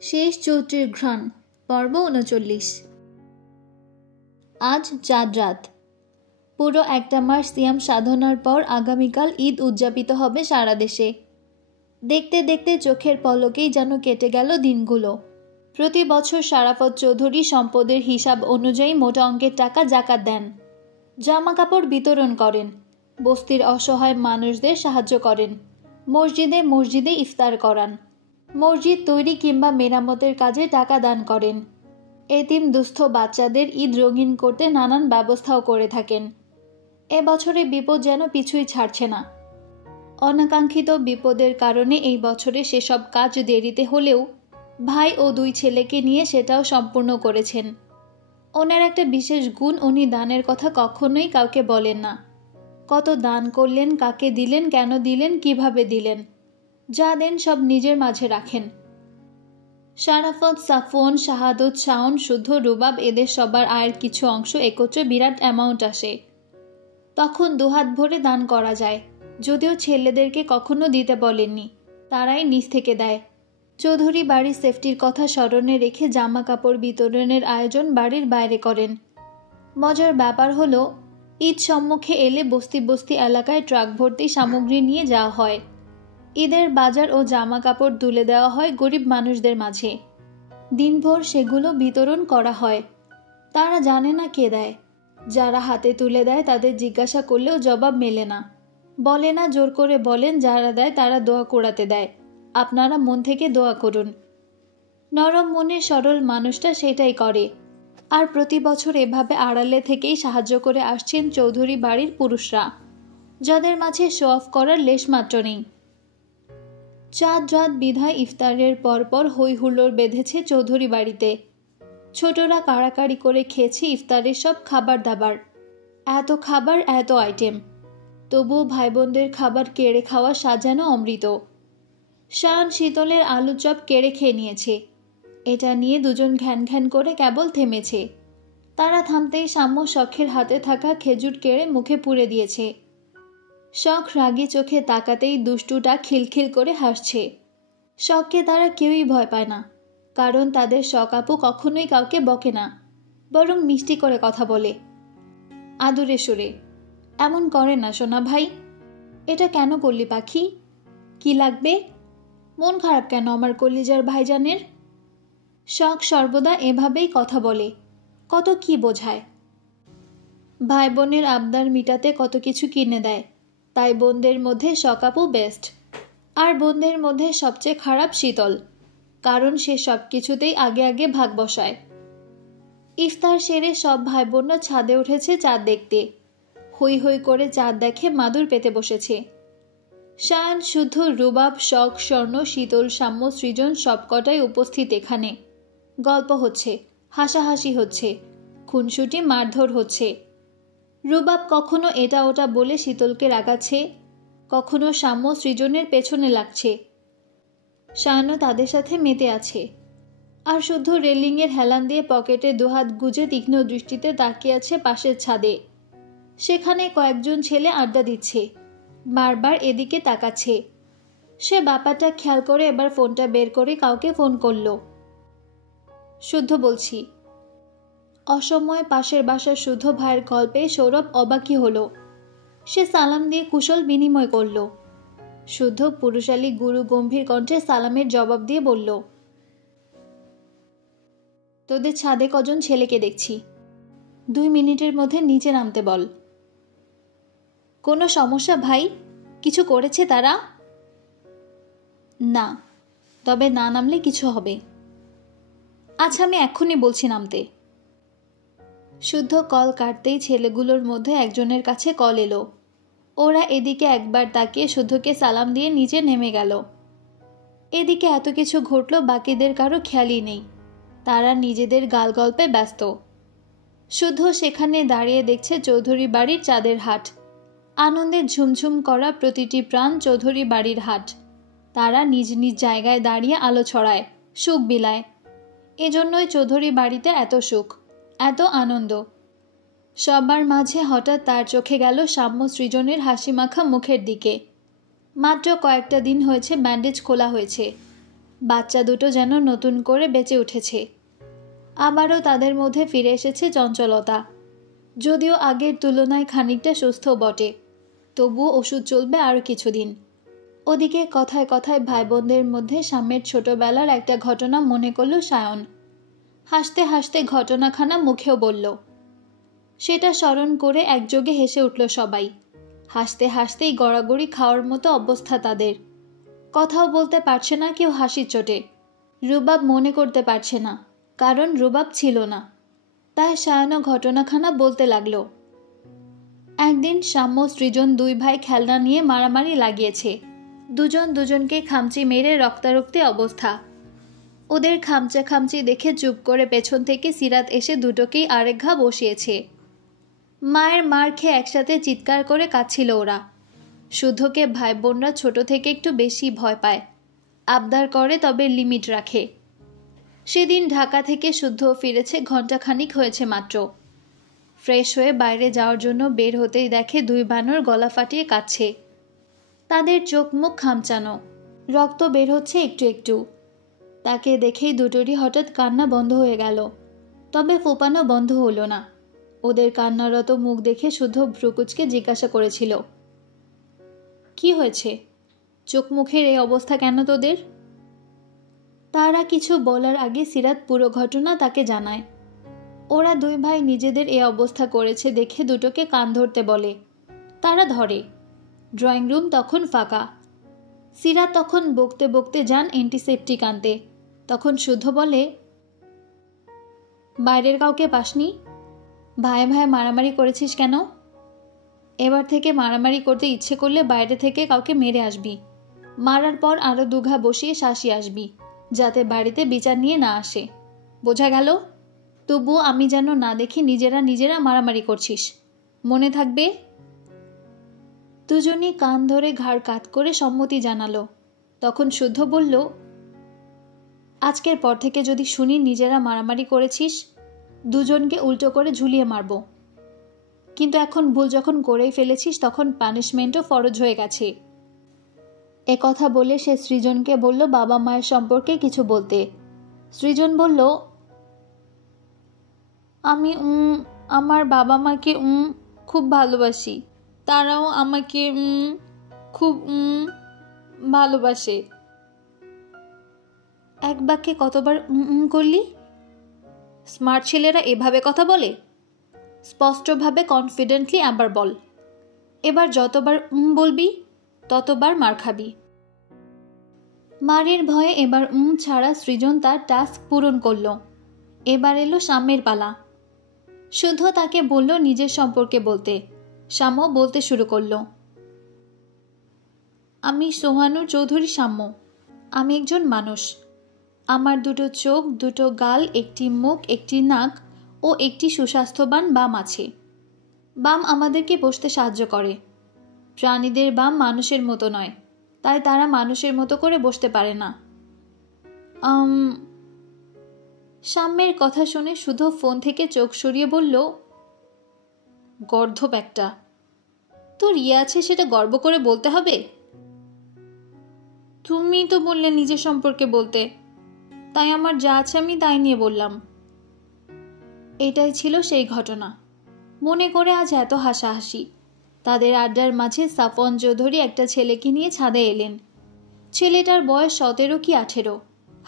শেষ চৈত্রের ঘ্রাণ পর্ব ৩৯। আজ চাঁদ রাত। পুরো একটা মাস সিয়াম সাধনার পর আগামীকাল ঈদ উদযাপিত হবে সারা দেশে। দেখতে দেখতে চোখের পলকেই যেন কেটে গেল দিনগুলো। প্রতি বছর শারাফত চৌধুরী সম্পদের হিসাব অনুযায়ী মোটা অঙ্কের টাকা জাকাত দেন, জামা কাপড় বিতরণ করেন, বস্তির অসহায় মানুষদের সাহায্য করেন, মসজিদে মসজিদে ইফতার করান, মসজিদ তৈরি কিংবা মেরামতের কাজে টাকা দান করেন। এতিম দুস্থ বাচ্চাদের ঈদ রঙিন করতে নানান ব্যবস্থাও করে থাকেন। এবছরে বিপদ যেন পিছুই ছাড়ছে না। অনাকাঙ্ক্ষিত বিপদের কারণে এই বছরে সেসব কাজ দেরিতে হলেও ভাই ও দুই ছেলেকে নিয়ে সেটাও সম্পূর্ণ করেছেন। ওনার একটা বিশেষ গুণ, উনি দানের কথা কখনোই কাউকে বলেন না। কত দান করলেন, কাকে দিলেন, কেন দিলেন, কিভাবে দিলেন, যা দেন সব নিজের মাঝে রাখেন। শারাফত, সাফওয়ান, শাহাদত, শাওন, শুদ্ধ, রুবাব এদের সবার আয়ের কিছু অংশ একত্রে বিরাট অ্যামাউন্ট আসে। তখন দুহাত ভরে দান করা যায়। যদিও ছেলেদেরকে কখনো দিতে বলেননি, তারাই নিজ থেকে দেয়। চৌধুরী বাড়ির সেফটির কথা স্মরণে রেখে জামা কাপড় বিতরণের আয়োজন বাড়ির বাইরে করেন। মজার ব্যাপার হলো, ঈদ সম্মুখে এলে বস্তি বস্তি এলাকায় ট্রাক ভর্তি সামগ্রী নিয়ে যাওয়া হয়। ঈদের বাজার ও জামা কাপড় তুলে দেওয়া হয় গরিব মানুষদের মাঝে। দিনভর সেগুলো বিতরণ করা হয়। তারা জানে না কে দেয়। যারা হাতে তুলে দেয় তাদের জিজ্ঞাসা করলেও জবাব মেলে না। বলে না, জোর করে বলেন যারা দেয় তারা দোয়া করাতে দেয়, আপনারা মন থেকে দোয়া করুন। নরম মনের সরল মানুষটা সেটাই করে। আর প্রতি বছর এভাবে আড়ালে থেকেই সাহায্য করে আসছেন চৌধুরী বাড়ির পুরুষরা, যাদের মাঝে শো অফ করার লেশমাত্র নেই। চাঁদ রাত বিধায় ইফতারের পরপর হই হুল্লোড় বেঁধেছে চৌধুরী বাড়িতে। ছোটরা কাড়াকাড়ি করে খেয়েছে ইফতারের সব খাবার দাবার। এত খাবার, এত আইটেম, তবুও ভাই বোনদের খাবার কেড়ে খাওয়া সাজানো অমৃত। শান শীতলের আলু চপ কেড়ে খেয়ে নিয়েছে। এটা নিয়ে দুজন ঘ্যান ঘ্যান করে কেবল থেমেছে। তারা থামতেই সাম্য শখের হাতে থাকা খেজুর কেড়ে মুখে পুরে দিয়েছে। শখ রাগী চোখে তাকাতেই দুষ্টুটা খিলখিল করে হাসছে। শখকে তারা কেউই ভয় পায় না, কারণ তাদের শখ আপু কখনোই কাউকে বকে না, বরং মিষ্টি করে কথা বলে, আদুরে সুরে। এমন করে না সোনা ভাই, এটা কেন করলি পাখি, কি লাগবে, মন খারাপ কেন আমার কলিজার ভাইজানের। শখ সর্বদা এভাবেই কথা বলে, কত কি বোঝায়। ভাই বোনের আবদার মিটাতে কত কিছু কিনে দেয়। তাই বোনদের মধ্যে শখ আপু বেস্ট। আর বোনদের মধ্যে সবচেয়ে খারাপ শীতল, কারণ সে সব কিছুতেই আগে আগে ভাগ বসায়। ইফতার সেরে সব ভাই বোনরা ছাদে উঠেছে চাঁদ দেখতে। হই হই করে চাঁদ দেখে মাদুর পেতে বসেছে। শায়ান, শুদ্ধ, রুবাব, শখ, স্বর্ণ, শীতল, সাম্য, সৃজন সবকটাই উপস্থিত এখানে। গল্প হচ্ছে, হাসাহাসি হচ্ছে, খুনসুটি মারধর হচ্ছে। রুবাব কখনো এটা ওটা বলে শীতলকে রাগাচ্ছে, কখনো সাম্য সৃজনের পেছনে লাগছে। শায়ানও তাদের সাথে মেতে আছে। আর শুদ্ধ রেলিংয়ের হেলান দিয়ে পকেটে দুহাত গুজে তীক্ষ্ণ দৃষ্টিতে তাকিয়ে আছে পাশের ছাদে। সেখানে কয়েকজন ছেলে আড্ডা দিচ্ছে, বারবার এদিকে তাকাচ্ছে। সে ব্যাপারটা খেয়াল করে এবার ফোনটা বের করে কাউকে ফোন করল। শুদ্ধ বলছি। অসময়ে পাশের বাসার শুদ্ধ ভাইয়ের কল পেয়ে সৌরভ অবাকই হলো। সে সালাম দিয়ে কুশল বিনিময় করল। শুদ্ধ পুরুষালী গুরু গম্ভীর কণ্ঠে সালামের জবাব দিয়ে বলল, তোদের ছাদে কজন ছেলেকে দেখছি, 2 মিনিটের মধ্যে নিচে নামতে বল। কোনো সমস্যা ভাই, কিছু করেছে তারা? না, তবে না নামলে কিছু হবে। আচ্ছা, আমি এক্ষুনি বলছি নামতে। শুদ্ধ কল কাটতেই ছেলেগুলোর মধ্যে একজনের কাছে কল এলো। ওরা এদিকে একবার তাকিয়ে শুদ্ধকে সালাম দিয়ে নিচে নেমে গেল। এদিকে এত কিছু ঘটল, বাকিদের কারো খেয়ালই নেই। তারা নিজেদের গালগল্পে ব্যস্ত। শুদ্ধ সেখানে দাঁড়িয়ে দেখছে চৌধুরী বাড়ির চাঁদের হাট। আনন্দে ঝুমঝুম করা প্রতিটি প্রাণ চৌধুরী বাড়ির হাট। তারা নিজ নিজ জায়গায় দাঁড়িয়ে আলো ছড়ায়, সুখ বিলায়। এজন্যই চৌধুরী বাড়িতে এত সুখ, এত আনন্দ। সবার মাঝে হঠাৎ তার চোখে গেল সাম্য সৃজনের হাসিমাখা মুখের দিকে। মাত্র কয়েকটা দিন হয়েছে ব্যান্ডেজ খোলা হয়েছে। বাচ্চা দুটো যেন নতুন করে বেঁচে উঠেছে। আবারও তাদের মধ্যে ফিরে এসেছে চঞ্চলতা, যদিও আগের তুলনায় খানিকটা সুস্থ বটে। তবুও ওষুধ চলবে আরও কিছুদিন। ওদিকে কথায় কথায় ভাই বোনদের মধ্যে সাম্যের ছোটবেলার একটা ঘটনা মনে করল সায়ন। হাসতে হাসতে ঘটনাখানা মুখেও বলল। সেটা স্মরণ করে একযোগে হেসে উঠল সবাই। হাসতে হাসতেই গড়াগড়ি খাওয়ার মতো অবস্থা তাদের। কথাও বলতে পারছে না কেউ হাসির চোটে। রুবাব মনে করতে পারছে না, কারণ রুবাব ছিল না। তাই সায়নও ঘটনাখানা বলতে লাগলো। একদিন সাম্য সৃজন দুই ভাই খেলনা নিয়ে মারামারি লাগিয়েছে। দুজন দুজনকে খামচি মেরে রক্তারক্তি অবস্থা। ওদের খামচা খামচি দেখে চুপ করে পেছন থেকে সিরাত এসে দুটোকেই আরেক ঘা বসিয়েছে। মায়ের মার খেয়ে একসাথে চিৎকার করে কাঁদছিল ওরা। শুদ্ধকে ভাই বোনরা ছোট থেকে একটু বেশি ভয় পায়, আবদার করে, তবে লিমিট রাখে। সেদিন ঢাকা থেকে শুদ্ধ ফিরেছে, ঘণ্টাখানিক হয়েছে মাত্র। ফ্রেশ হয়ে বাইরে যাওয়ার জন্য বের হতেই দেখে দুই বানর গলা ফাটিয়ে কাঁদছে। তাদের চোখ মুখ খামচানো, রক্ত বের হচ্ছে একটু একটু। তাকে দেখেই দুটোরই হঠাৎ কান্না বন্ধ হয়ে গেল, তবে ফোপানো বন্ধ হলো না। ওদের কান্নারত মুখ দেখে শুদ্ধ ভ্রুকুচকে জিজ্ঞাসা করেছিল, কি হয়েছে? চোখ মুখের এই অবস্থা কেন তোদের? তারা কিছু বলার আগে সিরাত পুরো ঘটনা তাকে জানায়। ওরা দুই ভাই নিজেদের এই অবস্থা করেছে দেখে দুটোকে কান ধরতে বলে। তারা ধরে। ড্রয়িং রুম তখন ফাঁকা। সিরাত তখন বকতে বকতে যান অ্যান্টিসেপটিক আনতে। তখন শুদ্ধ বলে, বাইরের কাউকে পাসনি? ভাই ভাই মারামারি করেছিস কেন? এবার থেকে মারামারি করতে ইচ্ছে করলে বাইরে থেকে কাউকে মেরে আসবি। মারার পর আরও দুঘা বসিয়ে শাসিয়ে আসবি, যাতে বাড়িতে বিচার নিয়ে না আসে। বোঝা গেল? তবুও আমি যেন না দেখি নিজেরা নিজেরা মারামারি করছিস। মনে থাকবে? দুজনই কান ধরে ঘাড় কাত করে সম্মতি জানালো। তখন শুদ্ধ বলল, আজকের পর থেকে যদি শুনি নিজেরা মারামারি করেছিস, দুজনকে উল্টো করে ঝুলিয়ে মারব। কিন্তু এখন ভুল যখন করেই ফেলেছিস, তখন পানিশমেন্টও ফরজ হয়ে গেছে। এ কথা বলে সে সৃজনকে বলল বাবা মায়ের সম্পর্কে কিছু বলতে। সৃজন বলল, আমি আমার বাবা মাকে খুব ভালোবাসি। তারাও আমাকে খুব ভালোবাসে। এক বাক্যে কতবার করলি? স্মার্ট ছেলেরা এভাবে কথা বলে? স্পষ্টভাবে কনফিডেন্টলি আবার বল। এবার যতবার বলবি ততবার মার খাবি। মারের ভয়ে এবার ছাড়া সৃজন তার টাস্ক পূরণ করল। এবার এলো সাম্যের পালা। শুদ্ধ তাকে বলল নিজের সম্পর্কে বলতে। সাম্য বলতে শুরু করল, আমি সোহানুর চৌধুরী সাম্য। আমি একজন মানুষ। আমার দুটো চোখ, দুটো গাল, একটি মুখ, একটি নাক ও একটি সুস্বাস্থ্যবান বাম আছে। বাম আমাদেরকে বসতে সাহায্য করে। প্রাণীদের বাম মানুষের মতো নয়, তাই তারা মানুষের মতো করে বসতে পারে না। সাম্যের কথা শুনে শুধু ফোন থেকে চোখ সরিয়ে বলল, গর্ধব একটা। তোর আছে সেটা গর্ব করে বলতে হবে? তুমি তো বললে নিজের সম্পর্কে বলতে, তাই আমার যা আছে আমি তাই নিয়ে বললাম। এটাই ছিল সেই ঘটনা। মনে করে আজ এত হাসাহাসি। তাদের আড্ডার মাঝে সাফওয়ান চৌধুরী একটা ছেলেকে নিয়ে ছাদে এলেন। ছেলেটার বয়স 17 কি 18।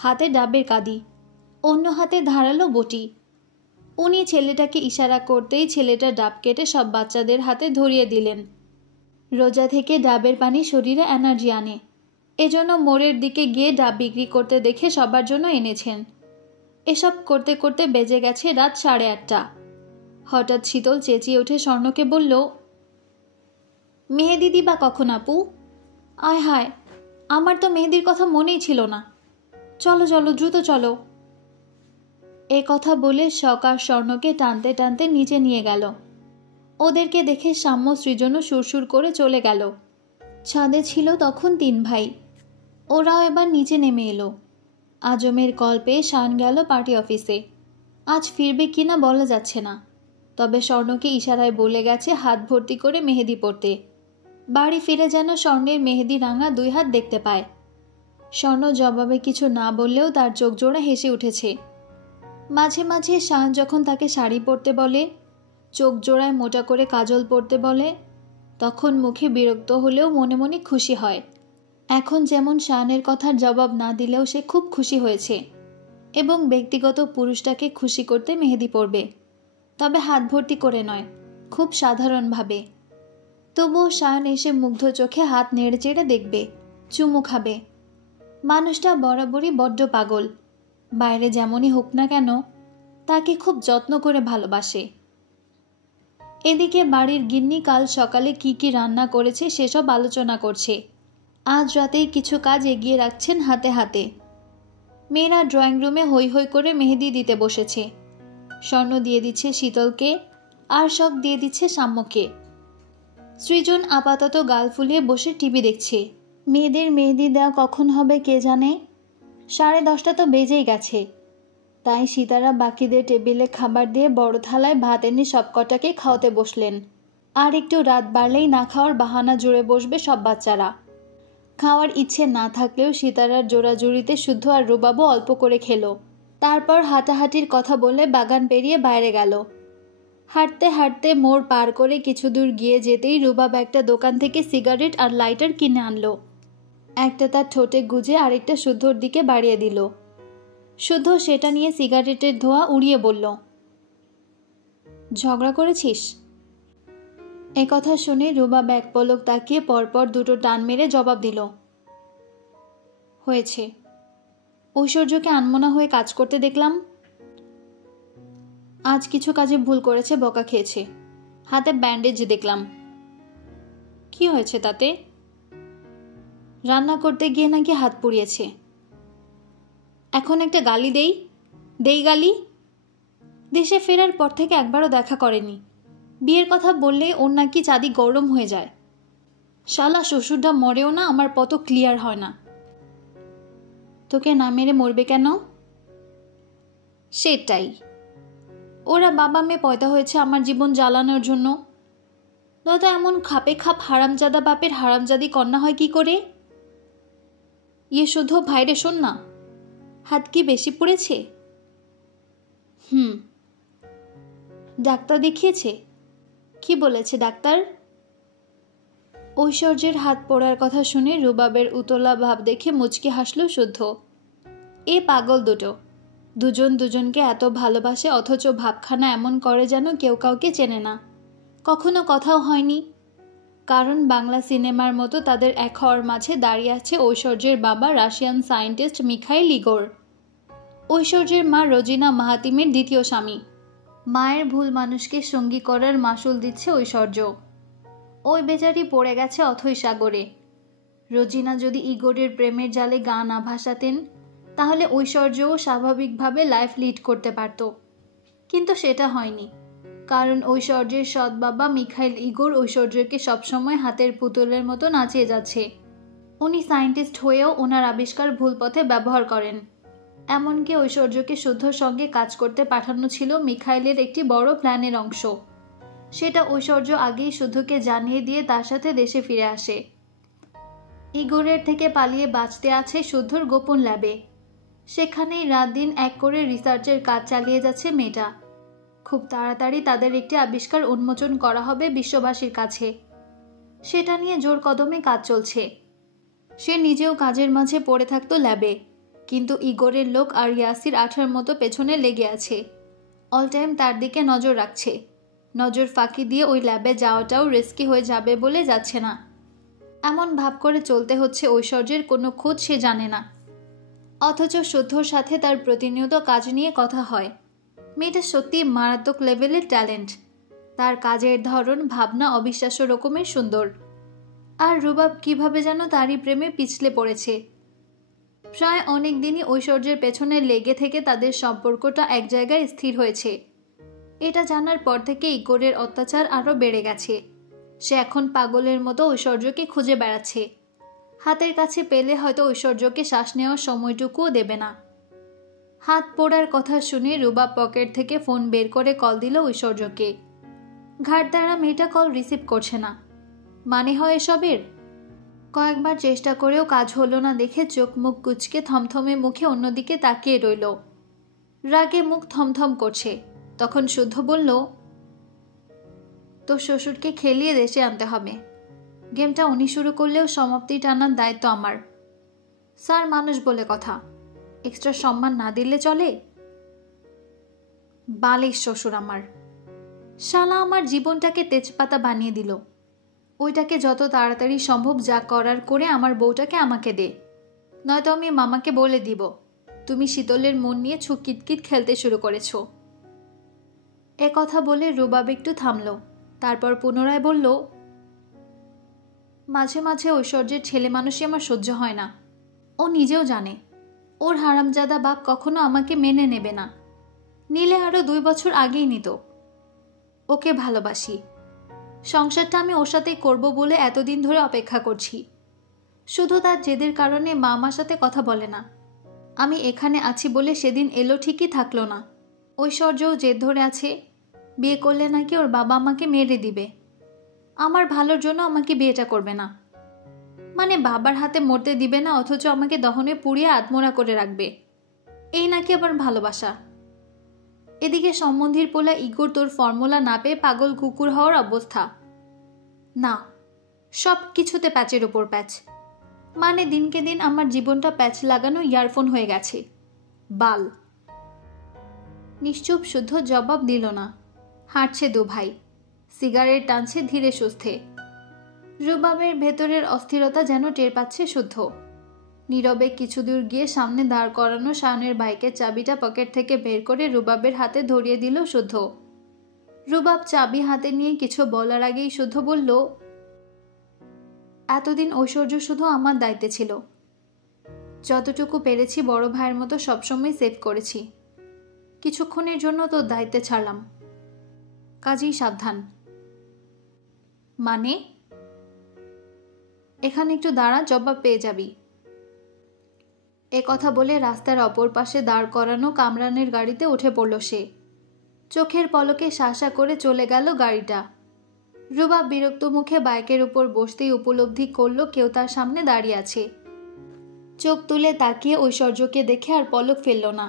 হাতে ডাবের কাঁদি, অন্য হাতে ধারালো বটি। উনি ছেলেটাকে ইশারা করতেই ছেলেটা ডাব কেটে সব বাচ্চাদের হাতে ধরিয়ে দিলেন। রোজা থেকে ডাবের পানি শরীরে এনার্জি আনে, এজন্য মোড়ের দিকে গিয়ে ডাব বিক্রি করতে দেখে সবার জন্য এনেছেন। এসব করতে করতে বেজে গেছে রাত 8:30। হঠাৎ শীতল চেঁচিয়ে উঠে স্বর্ণকে বলল, মেহেদি দিবা কখন আপু? আয় হায়, আমার তো মেহেদির কথা মনেই ছিল না। চলো চলো দ্রুত চলো। এ কথা বলে সকার স্বর্ণকে টানতে টানতে নিচে নিয়ে গেল। ওদেরকে দেখে সাম্য সৃজনও সুরসুর করে চলে গেল। ছাদে ছিল তখন 3 ভাই। ওরাও এবার নিচে নেমে এলো। আজমের কল পেয়ে শান গেল পার্টি অফিসে। আজ ফিরবে কিনা বলা যাচ্ছে না, তবে স্বর্ণকে ইশারায় বলে গেছে হাত ভর্তি করে মেহেদি পড়তে। বাড়ি ফিরে যেন স্বর্ণের মেহেদি রাঙা 2 হাত দেখতে পায়। স্বর্ণ জবাবে কিছু না বললেও তার চোখ জোড়া হেসে উঠেছে। মাঝে মাঝে শান যখন তাকে শাড়ি পরতে বলে, চোখ জোড়ায় মোটা করে কাজল পরতে বলে, তখন মুখে বিরক্ত হলেও মনে মনে খুশি হয়। এখন যেমন শানের কথার জবাব না দিলেও সে খুব খুশি হয়েছে এবং ব্যক্তিগত পুরুষটাকে খুশি করতে মেহেদি পরবে, তবে হাত ভর্তি করে নয়, খুব সাধারণভাবে। তবুও শান এসে মুগ্ধ চোখে হাত নেড়ে চেড়ে দেখবে, চুমু খাবে। মানুষটা বরাবরই বড্ড পাগল, বাইরে যেমনই হোক না কেন তাকে খুব যত্ন করে ভালোবাসে। এদিকে বাড়ির গিন্নি কাল সকালে কি কি রান্না করেছে সেসব আলোচনা করছে। আজ রাতেই কিছু কাজ এগিয়ে রাখছেন হাতে হাতে। মেয়েরা ড্রয়িং রুমে হৈ হৈ করে মেহেদি দিতে বসেছে। স্বর্ণ দিয়ে দিচ্ছে শীতলকে, আর শখ দিয়ে দিচ্ছে সাম্যকে। সৃজন আপাতত গাল ফুলিয়ে বসে টিভি দেখছে। মেয়েদের মেহেদি দেওয়া কখন হবে কে জানে। 10:30 তো বেজেই গেছে। তাই সীতারা বাকিদের টেবিলে খাবার দিয়ে বড় থালায় ভাত এনে সবকটাকে খাওয়াতে বসলেন। আর একটু রাত বাড়লেই না খাওয়ার বাহানা জুড়ে বসবে সব বাচ্চারা। খাওয়ার ইচ্ছে না থাকলেও সীতারার জোড়াজুড়িতে শুদ্ধ আর রুবাবও অল্প করে খেলো। তারপর হাঁটাহাঁটির কথা বলে বাগান পেরিয়ে বাইরে গেল। হাঁটতে হাঁটতে মোড় পার করে কিছু দূর গিয়ে যেতেই রুবাব একটা দোকান থেকে সিগারেট আর লাইটার কিনে আনলো। একটা তার ঠোঁটে গুজে আরেকটা শুদ্ধর দিকে বাড়িয়ে দিল। শুদ্ধ সেটা নিয়ে সিগারেটের ধোঁয়া উড়িয়ে বলল, ঝগড়া করেছিস? এ কথা শুনে রুবাব এক পলক তাকিয়ে পরপর দুটো টান মেরে জবাব দিল, হয়েছে। ঐশ্বর্যকে আনমনা হয়ে কাজ করতে দেখলাম। আজ কিছু কাজে ভুল করেছে, বকা খেয়েছে। হাতে ব্যান্ডেজ দেখলাম। কি হয়েছে তাতে? রান্না করতে গিয়ে নাকি হাত পুড়িয়েছে। এখন একটা গালি দেই গালি? দেশে ফেরার পর থেকে একবারও দেখা করেনি। বিয়ের কথা বললে ওর নাকি চাঁদি গরম হয়ে যায়। শালা শ্বশুরটা মরেও না, আমার পত ক্লিয়ার হয় না। তোকে না মেরে মরবে কেন? সেটাই, ওরা বাবা মেয়ে পয়দা হয়েছে আমার জীবন জ্বালানোর জন্য। নয়তো এমন খাপে খাপ হারামজাদা বাপের হারামজাদি কন্যা হয় কি করে? ইয়ে শুধু ভাইরে শোন না, হাত কি বেশি পুড়েছে? ডাক্তার দেখিয়েছে? কি বলেছে ডাক্তার? ঐশ্বর্যের হাত পোড়ার কথা শুনে রুবাবের উতলা ভাব দেখে মুচকি হাসল শুদ্ধ। এ পাগল দুজন দুজনকে এত ভালোবাসে, অথচ ভাবখানা এমন করে যেন কেউ কাউকে চেনে না, কখনো কথাও হয়নি। কারণ বাংলা সিনেমার মতো তাদের এক হওয়ার মাঝে দাঁড়িয়ে আছে ঐশ্বর্যের বাবা রাশিয়ান সায়েন্টিস্ট মিখাইল ইগোর, ঐশ্বর্যের মা রোজিনা মাহাতিমের দ্বিতীয় স্বামী। মায়ের ভুল মানুষকে সঙ্গী করার মাসুল দিচ্ছে ঐশ্বর্য। ওই বেচারি পড়ে গেছে অথৈ সাগরে। রোজিনা যদি ইগোরের প্রেমের জালে গা না ভাসাতেন, তাহলে ঐশ্বর্যও স্বাভাবিকভাবে লাইফ লিড করতে পারত। কিন্তু সেটা হয়নি, কারণ ঐশ্বর্যের সৎ বাবা মিখাইল ইগোর ঐশ্বর্যকে সবসময় হাতের পুতুলের মতো নাচিয়ে যাচ্ছে। উনি সায়েন্টিস্ট হয়েও ওনার আবিষ্কার ভুল পথে ব্যবহার করেন। এমনকি ঐশ্বর্যকে শুদ্ধর সঙ্গে কাজ করতে পাঠানো ছিল মিখাইলের একটি বড় প্ল্যানের অংশ। সেটা ঐশ্বর্য আগেই শুদ্ধকে জানিয়ে দিয়ে তার সাথে দেশে ফিরে আসে। ইগোরের থেকে পালিয়ে বাঁচতে আছে শুদ্ধর গোপন ল্যাবে। সেখানেই রাত দিন এক করে রিসার্চের কাজ চালিয়ে যাচ্ছে মেয়েটা। খুব তাড়াতাড়ি তাদের একটি আবিষ্কার উন্মোচন করা হবে বিশ্ববাসীর কাছে। সেটা নিয়ে জোর কদমে কাজ চলছে। সে নিজেও কাজের মাঝে পড়ে থাকতো ল্যাবে, কিন্তু ইগোরের লোক আর ইয়াসির আঠার মতো পেছনে লেগে আছে। অল টাইম তার দিকে নজর রাখছে। নজর ফাঁকি দিয়ে ওই ল্যাবে যাওয়াটাও রিস্কি হয়ে যাবে বলে যাচ্ছে না। এমন ভাব করে চলতে হচ্ছে ঐশ্বর্যের কোনো খোঁজ সে জানে না, অথচ শুদ্ধর সাথে তার প্রতিনিয়ত কাজ নিয়ে কথা হয়। মেয়েটা সত্যি মারাত্মক লেভেলের ট্যালেন্ট। তার কাজের ধরন ভাবনা অবিশ্বাস্য রকমের সুন্দর। আর রুবাব কিভাবে যেন তারই প্রেমে পিছলে পড়েছে। প্রায় অনেক দিনই ঐশ্বর্যের পেছনে লেগে থেকে তাদের সম্পর্কটা এক জায়গায় স্থির হয়েছে। এটা জানার পর থেকে ইগোরের অত্যাচার আরও বেড়ে গেছে। সে এখন পাগলের মতো ঐশ্বর্যকে খুঁজে বেড়াচ্ছে। হাতের কাছে পেলে হয়তো ঐশ্বর্যকে শ্বাস নেওয়ার সময়টুকুও দেবে না। হাত পোড়ার কথা শুনে রুবাব পকেট থেকে ফোন বের করে কল দিল ঐশ্বর্যকে। ঘাটতারা মেয়েটা কল রিসিভ করছে না। মানে হয় এসবের? কয়েকবার চেষ্টা করেও কাজ হলো না দেখে চোখ মুখ কুঁচকে থমথমে মুখে অন্যদিকে তাকিয়ে রইল। রাগে মুখ থমথম করছে। তখন শুদ্ধ বলল, তোর শ্বশুরকে খেলিয়ে দেশে আনতে হবে। গেমটা উনি শুরু করলেও সমাপ্তি টানার দায়িত্ব আমার। স্যার মানুষ বলে কথা, এক্সট্রা সম্মান না দিলে চলে? বালের শ্বশুর আমার। শালা আমার জীবনটাকে তেজপাতা বানিয়ে দিল। ওইটাকে যত তাড়াতাড়ি সম্ভব যা করার করে আমার বউটাকে আমাকে দে, নয়তো আমি মামাকে বলে দিব তুমি শীতলের মন নিয়ে ছুকিতকিত খেলতে শুরু করেছ। এ কথা বলে রুবাব একটু থামল, তারপর পুনরায় বলল, মাঝে মাঝে ঐশ্বর্যের ছেলে মানুষই আমার সহ্য হয় না। ও নিজেও জানে ওর হারামজাদা বাপ কখনো আমাকে মেনে নেবে না, নিলে আরো 2 বছর আগেই নিত। ওকে ভালোবাসি, সংসারটা আমি ওর সাথেই করব বলে এতদিন ধরে অপেক্ষা করছি। শুধু তার জেদের কারণে মা আমার সাথে কথা বলে না। আমি এখানে আছি বলে সেদিন এলো ঠিকই থাকলো না। ঐশ্বর্যও জেদ ধরে আছে, বিয়ে করলে নাকি ওর বাবা আমাকে মেরে দিবে। আমার ভালোর জন্য আমাকে বিয়েটা করবে না, মানে বাবার হাতে মরতে দিবে না, অথচ আমাকে দহনে পুড়িয়ে আত্মরা করে রাখবে। এই নাকি আবার ভালোবাসা। এদিকে সম্বন্ধীর পোলা ইগোর তোর ফর্মুলা না পেয়ে পাগল কুকুর হওয়ার অবস্থা। না, সব কিছুতে প্যাচের ওপর প্যাচ। মানে দিনকে দিন আমার জীবনটা প্যাচ লাগানো ইয়ারফোন হয়ে গেছে। বাল। নিশ্চুপ শুদ্ধ জবাব দিল না। হাঁটছে 2 ভাই, সিগারেট টানছে ধীরে সুস্থে। রুবাবের ভেতরের অস্থিরতা যেন টের পাচ্ছে শুদ্ধ। নীরবে কিছু দূর গিয়ে সামনে দাঁড় করানো শায়নের বাইকের চাবিটা পকেট থেকে বের করে রুবাবের হাতে ধরিয়ে দিল শুদ্ধ। রুবাব চাবি হাতে নিয়ে কিছু বলার আগেই শুদ্ধ বলল, এতদিন ঐশ্বর্য শুধু আমার দায়িত্বে ছিল। যতটুকু পেরেছি বড় ভাইয়ের মতো সবসময় সেভ করেছি। কিছুক্ষণের জন্য তোর দায়িত্বে ছাড়লাম, কাজেই সাবধান। মানে? এখানে একটু দাঁড়া, জবাব পেয়ে যাবি। এ কথা বলে রাস্তার অপর পাশে দাঁড় করানো কামরানের গাড়িতে উঠে পড়ল সে। চোখের পলকে শাসা করে চলে গেল গাড়িটা। রুবাব বিরক্ত মুখে বাইকের উপর বসতেই উপলব্ধি করল কেউ তার সামনে দাঁড়িয়ে আছে। চোখ তুলে তাকিয়ে ঐশ্বর্যকে দেখে আর পলক ফেলল না।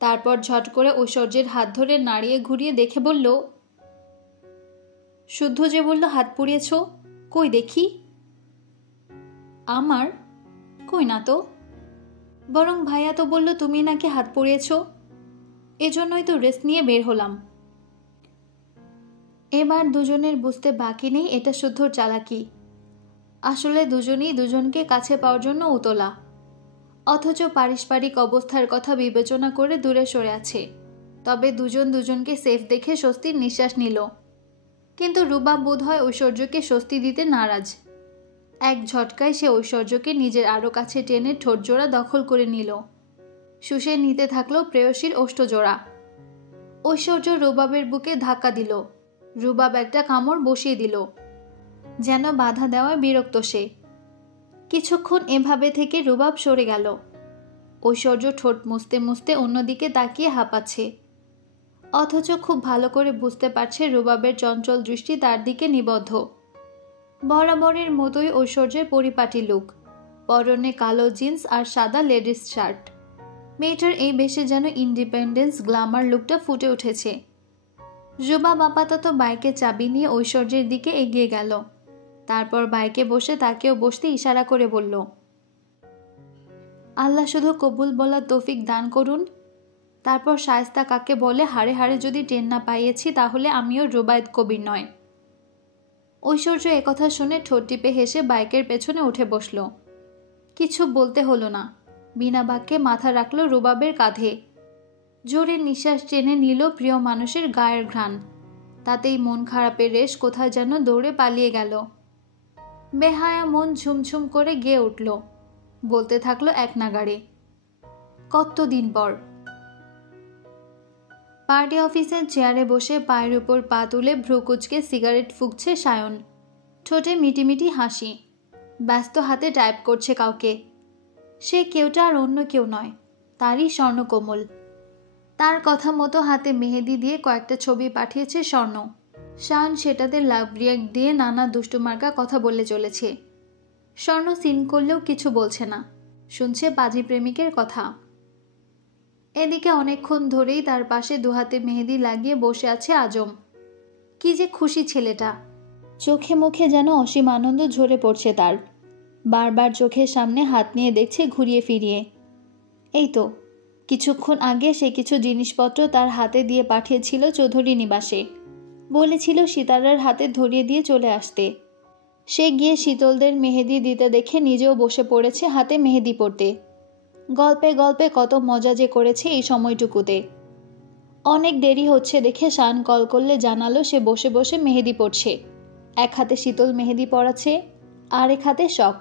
তারপর ঝট করে ঐশ্বর্যের হাত ধরে নাড়িয়ে ঘুরিয়ে দেখে বলল, শুদ্ধ যে বলল হাত পুড়িয়েছ, কই দেখি। আমার? কই না তো। বরং ভাইয়া তো বলল তুমি নাকি হাত পুড়িয়েছ, এজন্যই তো রেস্ট নিয়ে বের হলাম। এবার দুজনের বুঝতে বাকি নেই এটা শুদ্ধর চালাকি। আসলে দুজনেই দুজনকে কাছে পাওয়ার জন্য উতলা, অথচ পারিস্পারিক অবস্থার কথা বিবেচনা করে দূরে সরে আছে। তবে দুজন দুজনকে সেফ দেখে স্বস্তির নিঃশ্বাস নিল। কিন্তু রুবাব বোধহয় ঐশ্বর্যকে স্বস্তি দিতে নারাজ। এক ঝটকায় সে ঐশ্বর্যকে নিজের আরো কাছে টেনে ঠোঁটজোড়া দখল করে নিল। শুষে নিতে থাকলো প্রেয়সীর ওষ্ঠজোড়া। ঐশ্বর্য রুবাবের বুকে ধাক্কা দিল। রুবাব একটা কামড় বসিয়ে দিল, যেন বাধা দেওয়ায় বিরক্ত সে। কিছুক্ষণ এভাবে থেকে রুবাব সরে গেল। ঐশ্বর্য ঠোঁট মুছতে মুছতে অন্যদিকে তাকিয়ে হাঁপাচ্ছে, অথচ খুব ভালো করে বুঝতে পারছে রুবাবের চঞ্চল দৃষ্টি তার দিকে নিবদ্ধ। বরাবরের মতোই ঐশ্বর্যের পরিপাটি লুক, পরনে কালো জিন্স আর সাদা লেডিস শার্ট। মেয়েটার এই বেশে যেন ইন্ডিপেন্ডেন্স গ্ল্যামার লুকটা ফুটে উঠেছে। রুবাব আপাতত বাইকে চাবি নিয়ে ঐশ্বর্যের দিকে এগিয়ে গেল। তারপর বাইকে বসে তাকেও বসতে ইশারা করে বলল, আল্লাহ শুধু কবুল বলার তৌফিক দান করুন। তারপর শায়েস্তা কাকে বলে হাড়ে হাড়ে যদি টেন না পাইয়েছি তাহলে আমিও রুবায়েত কবির নয়। ঐশ্বর্য একথা শুনে ঠোঁট টিপে হেসে বাইকের পেছনে উঠে বসল। কিছু বলতে হলো না, বিনা বাক্যে মাথা রাখল রুবাবের কাঁধে। জোরে নিঃশ্বাস টেনে নিল প্রিয় মানুষের গায়ের ঘ্রাণ। তাতেই মন খারাপের রেশ কোথায় যেন দৌড়ে পালিয়ে গেল। বেহায়া মন ঝুমঝুম করে গেয়ে উঠল, বলতে থাকলো এক নাগাড়ে, কতদিন পর। পার্টি অফিসের চেয়ারে বসে পায়ের উপর পা তুলে ভ্রুকুচকে সিগারেট ফুঁকছে সায়ন। ঠোঁটে মিটিমিটি হাসি, ব্যস্ত হাতে টাইপ করছে কাউকে। সে কেউটা আর অন্য কেউ নয়, তারই স্বর্ণকোমল। তার কথা মতো হাতে মেহেদি দিয়ে কয়েকটা ছবি পাঠিয়েছে স্বর্ণ। সায়ন সেটাতে লাভ রিয়াক্ট দিয়ে নানা দুষ্টুমার্কা কথা বলে চলেছে। স্বর্ণ সিন করলেও কিছু বলছে না, শুনছে বাজি প্রেমিকের কথা। এদিকে অনেকক্ষণ ধরেই তার পাশে দুহাতে মেহেদি লাগিয়ে বসে আছে আজম। কি যে খুশি ছেলেটা, চোখে মুখে যেন অসীম আনন্দ ঝরে পড়ছে তার। বারবার চোখের সামনে হাত নিয়ে দেখছে ঘুরিয়ে ফিরিয়ে। এই তো কিছুক্ষণ আগে সে কিছু জিনিসপত্র তার হাতে দিয়ে পাঠিয়েছিল চৌধুরী নিবাসে, বলেছিল সিতারার হাতে ধরিয়ে দিয়ে চলে আসতে। সে গিয়ে শীতলদের মেহেদি দিতে দেখে নিজেও বসে পড়েছে হাতে মেহেদি পড়তে। গল্পে গল্পে কত মজা যে করেছে এই সময়টুকুতে। অনেক দেরি হচ্ছে দেখে শান কল করলে জানালো সে বসে বসে মেহেদি পড়ছে। এক হাতে শীতল মেহেদি পড়াচ্ছে, আর এক হাতে শখ।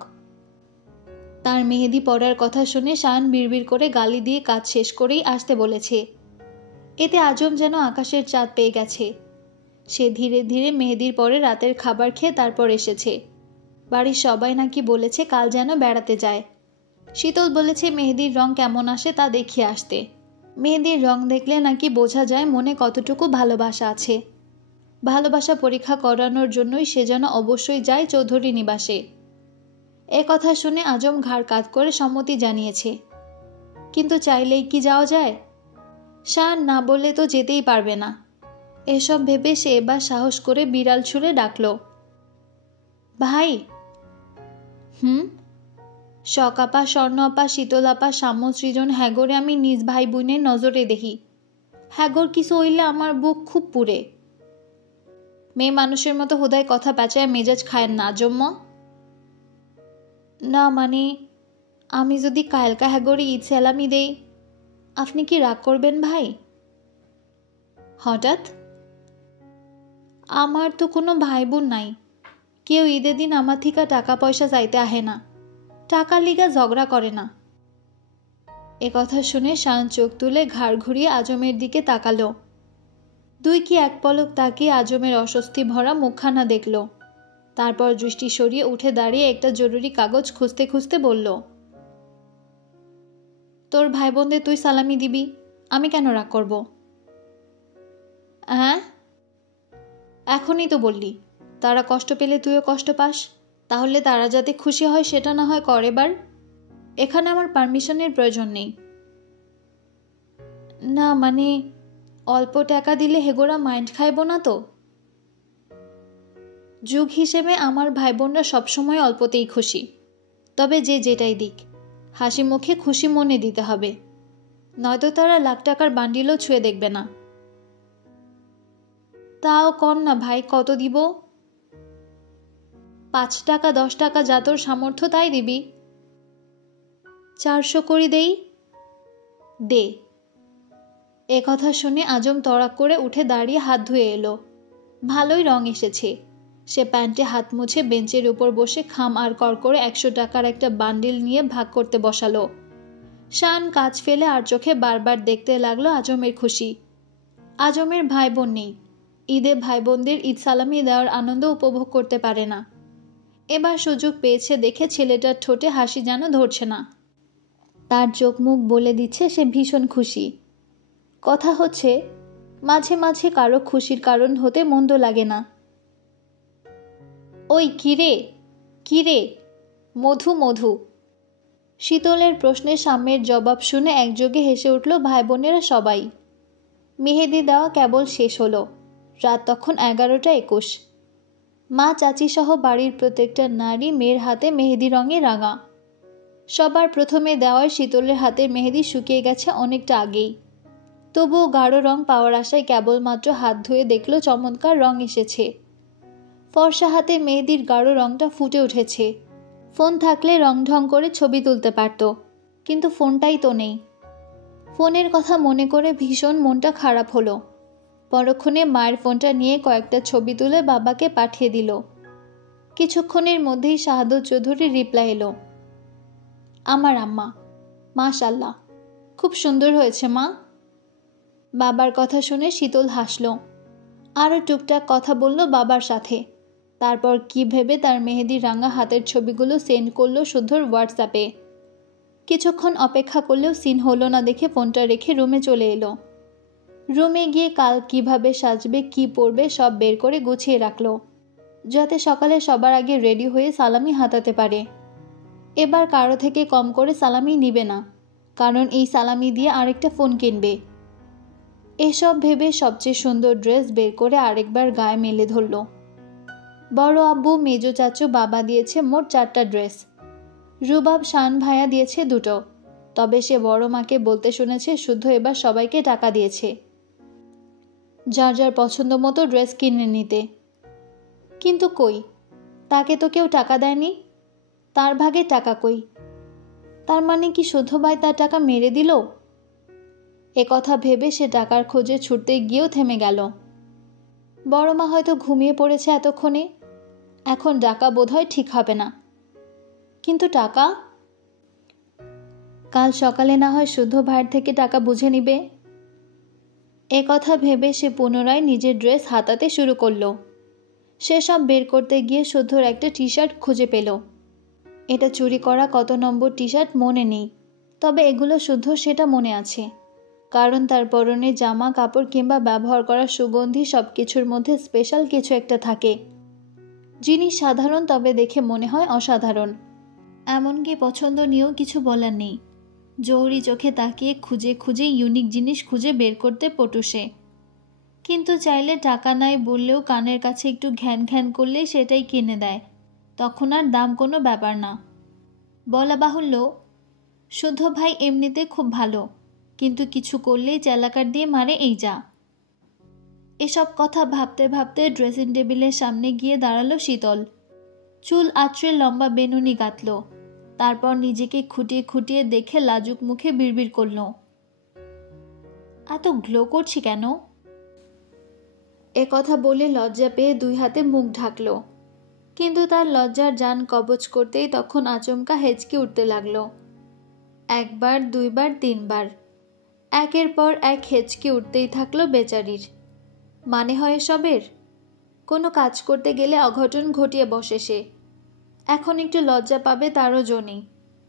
তার মেহেদি পড়ার কথা শুনে শান বিড়বিড় করে গালি দিয়ে কাজ শেষ করেই আসতে বলেছে। এতে আজম যেন আকাশের চাঁদ পেয়ে গেছে। সে ধীরে ধীরে মেহেদির পরে রাতের খাবার খেয়ে তারপর এসেছে। বাড়ির সবাই নাকি বলেছে কাল যেন বেড়াতে যায়। শীতল বলেছে মেহেদির রং কেমন আসে তা দেখিয়ে আসতে। মেহেদির রং দেখলে নাকি বোঝা যায় মনে কতটুকু ভালোবাসা আছে। ভালোবাসা পরীক্ষা করানোর জন্যই সে যেন অবশ্যই যায় চৌধুরী নিবাসে। এ কথা শুনে আজম ঘাড় কাত করে সম্মতি জানিয়েছে। কিন্তু চাইলেই কি যাওয়া যায়? শান না বললে তো যেতেই পারবে না। এসব ভেবে সে এবার সাহস করে বিড়াল ছুঁড়ে ডাকল, ভাই। শখ আপা, স্বর্ণ আপা, শীতল আপা, সাম্য, সৃজন, হ্যাগরে আমি নিজ ভাই বোনের নজরে দেখি। হ্যাগর কিছু হইলে আমার বুক খুব পুড়ে। মেয়ে মানুষের মতো হুদায় কথা পেঁচায় মেজাজ খায়েন না আজম্ম। না মানে আমি যদি কালকা হ্যাগরে ঈদ সালামি দেই, আপনি কি রাগ করবেন ভাই? হঠাৎ? আমার তো কোনো ভাই বোন নাই। কেউ ঈদের দিন আমার থিকা টাকা পয়সা চাইতে আহে না। টাকার লিগা ঝগড়া করে না। এ কথা শুনে শান চোখ তুলে ঘাড় ঘুরিয়ে আজমের দিকে তাকালো। দুই কি এক পলক তাকিয়ে আজমের অস্বস্তি ভরা মুখখানা দেখল। তারপর দৃষ্টি সরিয়ে উঠে দাঁড়িয়ে একটা জরুরি কাগজ খুঁজতে খুঁজতে বলল, তোর ভাই বোনদের তুই সালামি দিবি, আমি কেন রাগ করব? হ্যাঁ, এখনই তো বললি তারা কষ্ট পেলে তুইও কষ্ট পাস, তাহলে তারা যাতে খুশি হয় সেটা না হয় কর এবার। এখানে আমার পারমিশনের প্রয়োজন নেই। না মানে অল্প টাকা দিলে হেগোরা মাইন্ড খাইব না তো? যুগ হিসেবে আমার ভাই বোনরা সবসময় অল্পতেই খুশি। তবে যে যেটাই দিক হাসি মুখে খুশি মনে দিতে হবে, নয়তো তারা লাখ টাকার বান্ডিলও ছুঁয়ে দেখবে না। তাও কর না ভাই, কত দিব? 5 টাকা 10 টাকা যা তোর সামর্থ্য তাই দিবি। 400 করি দেই? দে। এ কথা শুনে আজম তড়াক করে উঠে দাঁড়িয়ে হাত ধুয়ে এলো। ভালোই রং এসেছে। সে প্যান্টে হাত মুছে বেঞ্চের উপর বসে খাম আর কর করে 100 টাকার একটা বান্ডিল নিয়ে ভাগ করতে বসালো। শান কাজ ফেলে আর চোখে বারবার দেখতে লাগলো আজমের খুশি। আজমের ভাই বোন নেই, ঈদে ভাই বোনদের ঈদ সালামি দেওয়ার আনন্দ উপভোগ করতে পারে না। এবার সুযোগ পেয়েছে দেখে ছেলেটার ঠোঁটে হাসি যেন ধরছে না। তার চোখ মুখ বলে দিচ্ছে সে ভীষণ খুশি। কথা হচ্ছে মাঝে মাঝে কারো খুশির কারণ হতে মন্দ লাগে না। ওই কিরে কিরে, মধু মধু। শীতলের প্রশ্নের সাম্যের জবাব শুনে একযোগে হেসে উঠল ভাই বোনেরা সবাই। মেহেদি দেওয়া কেবল শেষ হলো। রাত তখন 11:21। মা চাচি সহ বাড়ির প্রত্যেকটা নারী মেয়ের হাতে মেহেদি রঙে রাঙা। সবার প্রথমে দেওয়ার শীতলের হাতের মেহেদি শুকিয়ে গেছে অনেকটা আগেই। তবুও গাঢ় রং পাওয়ার আশায় কেবলমাত্র হাত ধুয়ে দেখল চমৎকার রং এসেছে। ফর্সা হাতে মেহেদির গাঢ় রংটা ফুটে উঠেছে। ফোন থাকলে রং ঢং করে ছবি তুলতে পারত, কিন্তু ফোনটাই তো নেই। ফোনের কথা মনে করে ভীষণ মনটা খারাপ হলো। পরক্ষণে মায়ের ফোনটা নিয়ে কয়েকটা ছবি তুলে বাবাকে পাঠিয়ে দিল। কিছুক্ষণের মধ্যেই শাহাদত চৌধুরীর রিপ্লাই এলো, আমার আম্মা, মাশাআল্লাহ, খুব সুন্দর হয়েছে মা। বাবার কথা শুনে শীতল হাসল। আরও টুকটাক কথা বলল বাবার সাথে। তারপর কি ভেবে তার মেহেদি রাঙা হাতের ছবিগুলো সেন্ড করলো শুদ্ধর হোয়াটসঅ্যাপে। কিছুক্ষণ অপেক্ষা করলেও সিন হলো না দেখে ফোনটা রেখে রুমে চলে এলো। রুমে গিয়ে কাল কিভাবে সাজবে কি পরবে সব বের করে গুছিয়ে রাখলো, যাতে সকালে সবার আগে রেডি হয়ে সালামি হাতাতে পারে। এবার কারো থেকে কম করে সালামি নিবে না, কারণ এই সালামি দিয়ে আরেকটা ফোন কিনবে। এসব ভেবে সবচেয়ে সুন্দর ড্রেস বের করে আরেকবার গায়ে মেলে ধরল। বড় আব্বু, মেজো চাচু, বাবা দিয়েছে মোট 4টা ড্রেস। রুবাব, শান ভাইয়া দিয়েছে 2টো। তবে সে বড় মাকে বলতে শুনেছে শুদ্ধ এবার সবাইকে টাকা দিয়েছে যার যার পছন্দ মতো ড্রেস কিনে নিতে। কিন্তু কই, তাকে তো কেউ টাকা দেয়নি। তার ভাগে টাকা কই? তার মানে কি শুদ্ধ ভাই তার টাকা মেরে দিল? কথা ভেবে সে টাকার খোঁজে ছুটতে গিয়েও থেমে গেল। বড় মা হয়তো ঘুমিয়ে পড়েছে এতক্ষণে, এখন ডাকা বোধহয় ঠিক হবে না। কিন্তু টাকা? কাল সকালে না হয় শুদ্ধ ভাইয়ের থেকে টাকা বুঝে নিবে। কথা ভেবে সে পুনরায় নিজের ড্রেস হাতাতে শুরু করলো। সে সব বের করতে গিয়ে শুদ্ধর একটা টি শার্ট খুঁজে পেল। এটা চুরি করা কত নম্বর টি শার্ট মনে নেই, তবে এগুলো শুদ্ধ সেটা মনে আছে, কারণ তার পরনে জামা কাপড় কিংবা ব্যবহার করা সুগন্ধি সব কিছুর মধ্যে স্পেশাল কিছু একটা থাকে। জিনিস সাধারণ, তবে দেখে মনে হয় অসাধারণ। এমনকি পছন্দ নিয়েও কিছু বলার নেই। জহুরি চোখে তাকিয়ে খুঁজে খুঁজে ইউনিক জিনিস খুঁজে বের করতে পটু সে। কিন্তু চাইলে টাকা নাই বললেও কানের কাছে একটু ঘ্যান ঘ্যান করলে সেটাই কিনে দেয়, তখন আর দাম কোনো ব্যাপার না। বলা বাহুল্য, শুদ্ধ ভাই এমনিতে খুব ভালো, কিন্তু কিছু করলেই চালাকার দিয়ে মারে এই যা। এসব কথা ভাবতে ভাবতে ড্রেসিং টেবিলের সামনে গিয়ে দাঁড়ালো শীতল। চুল আঁচড়ে লম্বা বেনুনি গাঁথল। তারপর নিজেকে খুঁটিয়ে খুঁটিয়ে দেখে লাজুক মুখে বিড়বিড় করল, এত গ্লো করছি কেন? কথা বলে লজ্জা পেয়ে 2 হাতে মুখ ঢাকল। কিন্তু তার লজ্জার জান কবচ করতেই তখন আচমকা হেঁচকে উঠতে লাগলো। 1 বার, 2 বার, 3 বার, একের পর এক হেঁচকে উঠতেই থাকলো বেচারির। মানে হয় এসবের? কোনো কাজ করতে গেলে অঘটন ঘটিয়ে বসে সে। এখন একটু লজ্জা পাবে তারও জো নেই।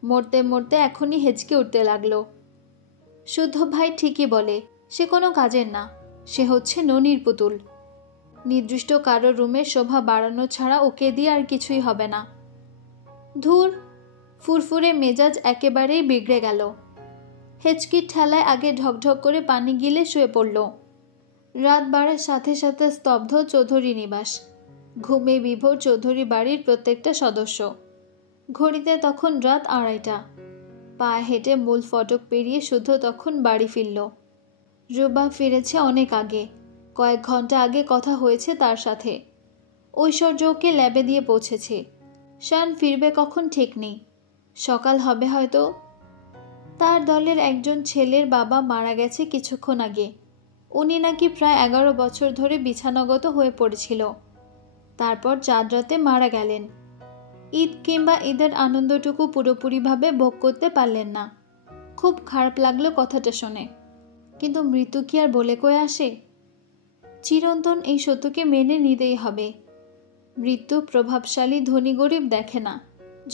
মরতে মরতে এখনই হেঁচকে উঠতে লাগলো। শুদ্ধ ভাই ঠিকই বলে, সে কোনো কাজের না, সে হচ্ছে ননির পুতুল। নির্দিষ্ট কারো রুমের শোভা বাড়ানো ছাড়া ওকে দিয়ে আর কিছুই হবে না। ধুর, ফুরফুরে মেজাজ একেবারেই বিগড়ে গেল। হেঁচকির ঠেলায় আগে ঢকঢক করে পানি গিলে শুয়ে পড়ল। রাত বাড়ার সাথে সাথে স্তব্ধ চৌধুরী নিবাস। ঘুমে বিভোর চৌধুরী বাড়ির প্রত্যেকটা সদস্য। ঘড়িতে তখন রাত 2:30। পায়ে হেঁটে মূল ফটক পেরিয়ে শুদ্ধ তখন বাড়ি ফিরল। রুবা ফিরেছে অনেক আগে, কয়েক ঘন্টা আগে কথা হয়েছে তার সাথে। ঐশ্বর্য ওকে ল্যাবে দিয়ে পৌঁছেছে। শান ফিরবে কখন ঠিক নেই, সকাল হবে হয়তো। তার দলের একজন ছেলের বাবা মারা গেছে কিছুক্ষণ আগে। উনি নাকি প্রায় 11 বছর ধরে বিছানাগত হয়ে পড়েছিল, তারপর চাঁদ রাতে মারা গেলেন। ঈদ কিংবা ঈদের আনন্দটুকু পুরোপুরিভাবে ভোগ করতে পারলেন না। খুব খারাপ লাগলো কথাটা শুনে, কিন্তু মৃত্যু কি আর বলে কয়ে আসে? চিরন্তন এই সত্যকে মেনে নিতেই হবে। মৃত্যু প্রভাবশালী ধনী গরিব দেখে না,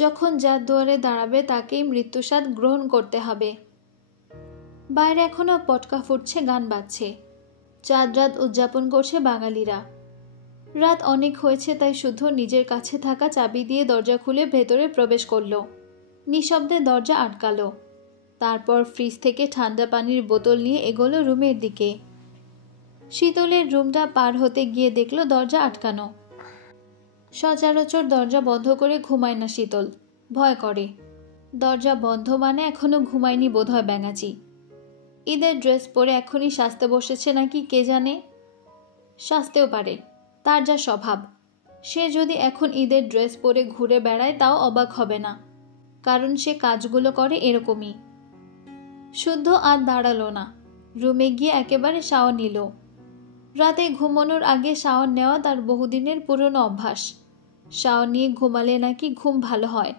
যখন যার দুয়ারে দাঁড়াবে তাকেই মৃত্যুস্বাদ গ্রহণ করতে হবে। বাইরে এখনো পটকা ফুটছে, গান বাজছে, চাঁদ রাত উদযাপন করছে বাঙালিরা। রাত অনেক হয়েছে, তাই শুধু নিজের কাছে থাকা চাবি দিয়ে দরজা খুলে ভেতরে প্রবেশ করল। নিঃশব্দে দরজা আটকালো। তারপর ফ্রিজ থেকে ঠান্ডা পানির বোতল নিয়ে এগোলো রুমের দিকে। শীতলের রুমটা পার হতে গিয়ে দেখল দরজা আটকানো। সচরাচর দরজা বন্ধ করে ঘুমায় না শীতল, ভয় করে। দরজা বন্ধ মানে এখনো ঘুমায়নি বোধহয় ব্যাঙাচি। ঈদের ড্রেস পরে এখনই সাজতে বসেছে নাকি কে জানে। সাজতেও পারে, তার যা স্বভাব। সে যদি এখন ঈদের ড্রেস পরে ঘুরে বেড়ায় তাও অবাক হবে না, কারণ সে কাজগুলো করে এরকমই। শুদ্ধ আর দাঁড়ালো না, রুমে গিয়ে একেবারে শাওয়ার নিল। রাতে ঘুমানোর আগে শাওয়ার নেওয়া তার বহুদিনের পুরনো অভ্যাস। শাওয়ার নিয়ে ঘুমালে নাকি ঘুম ভালো হয়।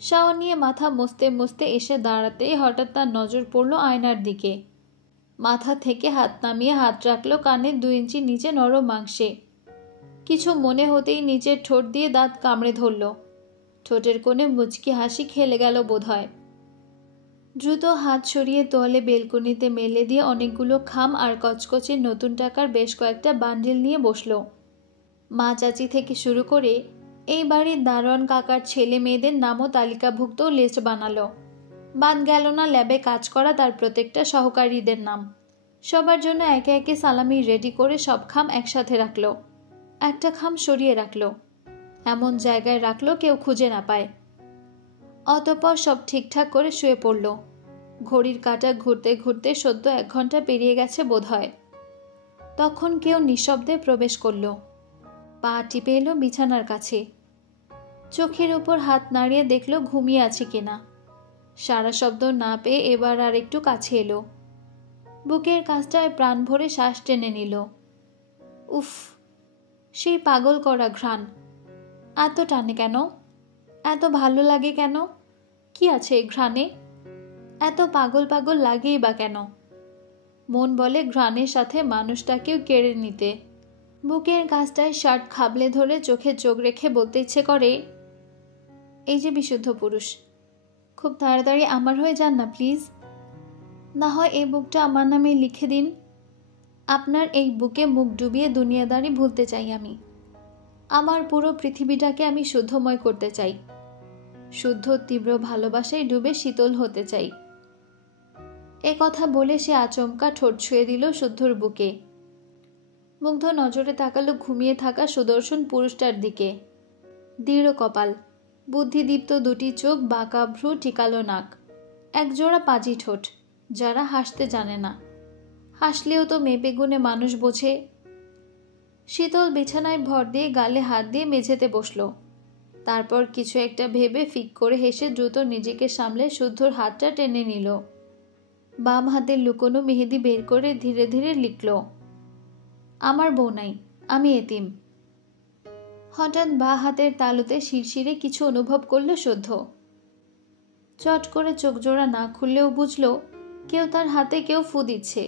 শাওয়ার নিয়ে মাথা মুছতে মুছতে এসে দাঁড়াতেই হঠাৎ তার নজর পড়ল আয়নার দিকে। মাথা থেকে হাত নামিয়ে হাত রাখলো কানের 2 ইঞ্চি নিচে নরম মাংসে। কিছু মনে হতেই নিচের ঠোঁট দিয়ে দাঁত কামড়ে ধরল। ঠোঁটের কোণে মুচকি হাসি খেলে গেল বোধহয়। দ্রুত হাত সরিয়ে তোয়ালে বেলকনিতে মেলে দিয়ে অনেকগুলো খাম আর কচকচে নতুন টাকার বেশ কয়েকটা বান্ডিল নিয়ে বসল। মা চাচি থেকে শুরু করে এই বাড়ির দারোয়ান কাকার ছেলে মেয়েদের নামও তালিকাভুক্ত লিস্ট বানালো। বাদ গেল না ল্যাবে কাজ করা তার প্রত্যেকটা সহকারীদের নাম। সবার জন্য একে একে সালামি রেডি করে সব খাম একসাথে রাখলো। একটা খাম সরিয়ে রাখলো, এমন জায়গায় রাখলো কেউ খুঁজে না পায়। অতঃপর সব ঠিকঠাক করে শুয়ে পড়ল। ঘড়ির কাঁটা ঘুরতে ঘুরতে সদ্য 1 ঘন্টা পেরিয়ে গেছে বোধহয়। তখন কেউ নিঃশব্দে প্রবেশ করল। পা টিপে এলো বিছানার কাছে। চোখের উপর হাত নাড়িয়ে দেখল ঘুমিয়ে আছে কিনা। সারা শব্দ না পেয়ে এবার আর একটু কাছে এলো। বুকের কাছটায় প্রাণ ভরে শ্বাস টেনে নিল। উফ, সেই পাগল করা ঘ্রাণ। এত টানে কেন? এত ভালো লাগে কেন? কি আছে এই ঘ্রাণে? এত পাগল পাগল লাগেই বা কেন? মন বলে ঘ্রাণের সাথে মানুষটাকেও কেড়ে নিতে। বুকের কাছটায় শার্ট খাবলে ধরে চোখে চোখ রেখে বলতে ইচ্ছে করে, এই যে বিশুদ্ধ পুরুষ, খুব তাড়াতাড়ি আমার হয়ে যান না প্লিজ। না হয় এই বুকটা আমার নামে লিখে দিন। আপনার এই বুকে মুখ ডুবিয়ে দুনিয়াদারি ভুলতে চাই আমি। আমার পুরো পৃথিবীটাকে আমি শুদ্ধময় করতে চাই। শুদ্ধ তীব্র ভালোবাসায় ডুবে শীতল হতে চাই। এ কথা বলে সে আচমকা ঠোঁট ছুঁয়ে দিল শুদ্ধর বুকে। মুগ্ধ নজরে তাকালো ঘুমিয়ে থাকা সুদর্শন পুরুষটার দিকে। দৃঢ় কপাল, বুদ্ধিদীপ্ত দুটি চোখ, বাঁকা ভ্রু, টিকালো নাক, একজোড়া পাজি ঠোঁট, যারা হাসতে জানে না। হাসলেও তো মেপে গুণে মানুষ বোঝে। শীতল বিছানায় ভর দিয়ে গালে হাত দিয়ে মেঝেতে বসল। তারপর কিছু একটা ভেবে ফিক করে হেসে দ্রুত নিজেকে সামলে শুদ্ধর হাতটা টেনে নিল। বাম হাতের লুকোনো মেহেদি বের করে ধীরে ধীরে লিখল, আমার বউ নাই, আমি এতিম। হঠাৎ বাঁ হাতের তালুতে শিরশিরে কিছু অনুভব করল শুদ্ধ। চট করে চোখ জোড়া না খুললেও বুঝল কেউ তার হাতে কেউ ফু দিচ্ছে।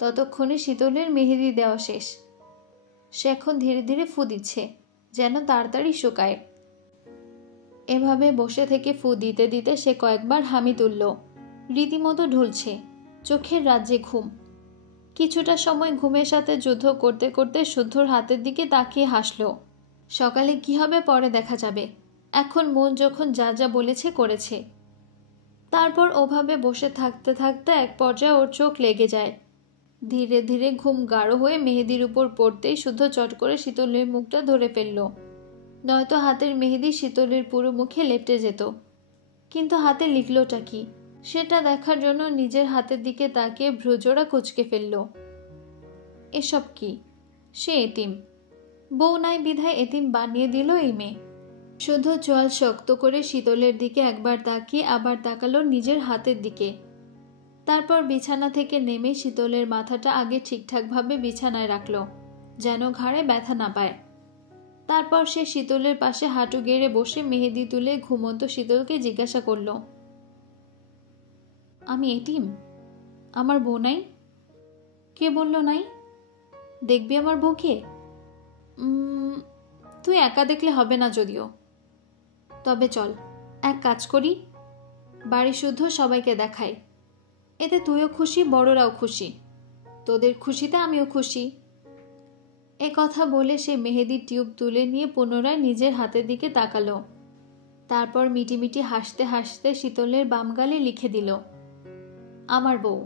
ততক্ষণে শীতলের মেহেদি দেওয়া শেষ। সে এখন ধীরে ধীরে ফু দিচ্ছে, যেন তাড়াতাড়ি শুকায়। এভাবে বসে থেকে ফু দিতে দিতে সে কয়েকবার হামি তুলল। রীতিমতো ঢুলছে, চোখের রাজ্যে ঘুম। কিছুটা সময় ঘুমের সাথে যুদ্ধ করতে করতে শুদ্ধর হাতের দিকে তাকিয়ে হাসল। সকালে কি হবে পরে দেখা যাবে, এখন মন যখন যা যা বলেছে করেছে। তারপর ওভাবে বসে থাকতে থাকতে এক পর্যায়ে ওর চোখ লেগে যায়। ধীরে ধীরে ঘুম গাঢ় হয়ে মেহেদির উপর পড়তেই শুদ্ধ চট করে শীতলের মুখটা ধরে ফেলল। নয়তো হাতের মেহেদি শীতলের পুরো মুখে লেপটে যেত। কিন্তু হাতে লিখলটা কি, সেটা দেখার জন্য নিজের হাতের দিকে তাকিয়ে ভ্রুজোড়া কুঁচকে ফেলল। এসব কি? সে এতিম, বউ নাই বিধায় এতিম বানিয়ে দিল এই মেয়ে। শুধু চোয়াল শক্ত করে শীতলের দিকে একবার তাকিয়ে আবার তাকালো নিজের হাতের দিকে। তারপর বিছানা থেকে নেমে শীতলের মাথাটা আগে ঠিকঠাকভাবে বিছানায় রাখল, যেন ঘাড়ে ব্যথা না পায়। তারপর সে শীতলের পাশে হাঁটু গেড়ে বসে মেহেদি তুলে ঘুমন্ত শীতলকে জিজ্ঞাসা করল, আমি এতিম? আমার বউ নাই? কে বলল নাই? দেখবি আমার বউকে? তুই একা দেখলে হবে না যদিও। তবে চল এক কাজ করি, বাড়ি শুদ্ধ সবাইকে দেখাই। এতে তুইও খুশি, বড়রাও খুশি, তোদের খুশিতে আমিও খুশি। এ কথা বলে সে মেহেদির টিউব তুলে নিয়ে পুনরায় নিজের হাতের দিকে তাকালো। তারপর মিটিমিটি হাসতে হাসতে শীতলের বাম গালে লিখে দিল, আমার বউ।